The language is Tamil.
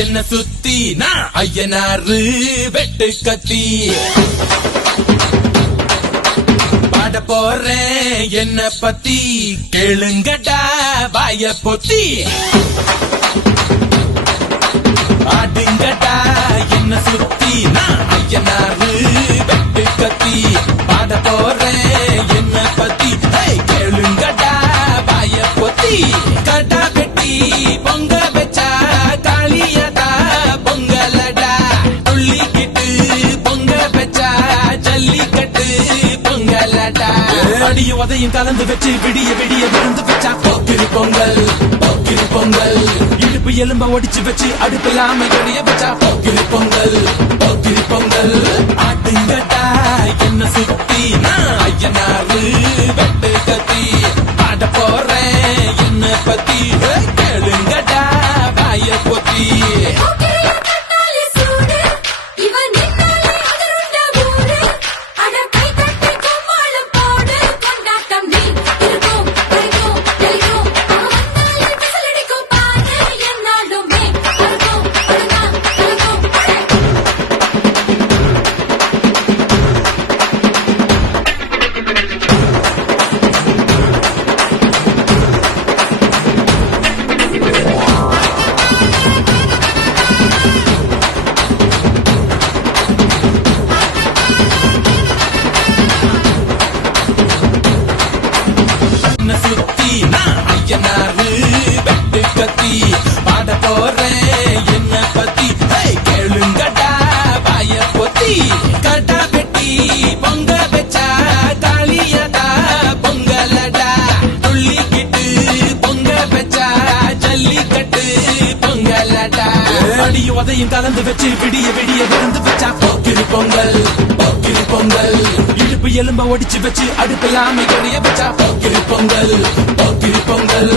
என்ன சுத்தி நான் ஐயனாரு வெட்டு கத்தி பாட போறேன் என்ன பத்தி கேளுங்கடா வாய பொத்தி ஆடுங்கடா என்ன சுத்தி நான் ஐயனாரு வெட்டு கத்தி பாட போறேன் என்ன பத்தி கேளுங்கடா வாய பொத்தி கடா வெட்டி பொங்க வச்சா காளியதா பொங்கலடா துள்ளிக்கிட்டு பொங்க வச்சா ஜல்லிக்கட்டு பொங்கலடா அடியும் உதையும் கலந்து வச்சு விடிய விடிய விழுந்து வச்சா போக்கிரி பொங்கல் போக்கிரி பொங்கல் இடுப்பு எலும்ப ஒடிச்சு வச்சு அடுப்பில்லாம எடைய வச்சா போக்கிரி பொங்கல் போக்கிரி பொங்கல் ஆட்டுங்கடா என்ன சுத்தி நான் ஐயனாரு வெட்டு கத்தி பாட போறேன் என்ன பத்தி கேளுங்கடா வாய பொத்தி சுத்தி நான் ஐயனாரு வெட்டு கத்தி பாட போறேன் என்ன பத்தி கேளுங்கடா வாய பொத்தி கடா வெட்டி பொங்க வச்சா காளியதா பொங்கலடா துள்ளிக்கிட்டு பொங்க வச்சா ஜல்லிக்கட்டு பொங்கலடா அடியும் உதையும் கலந்து வச்சு விடிய விடிய விழுந்து வச்சா போக்கிரி பொங்கல் போக்கிரி பொங்கல் இடுப்பு எலும்ப ஒடிச்சு வச்சு அடுப்பில்லாம எடைய வச்சா போக்கிரி பொங்கல் போக்கிரி பொங்கல்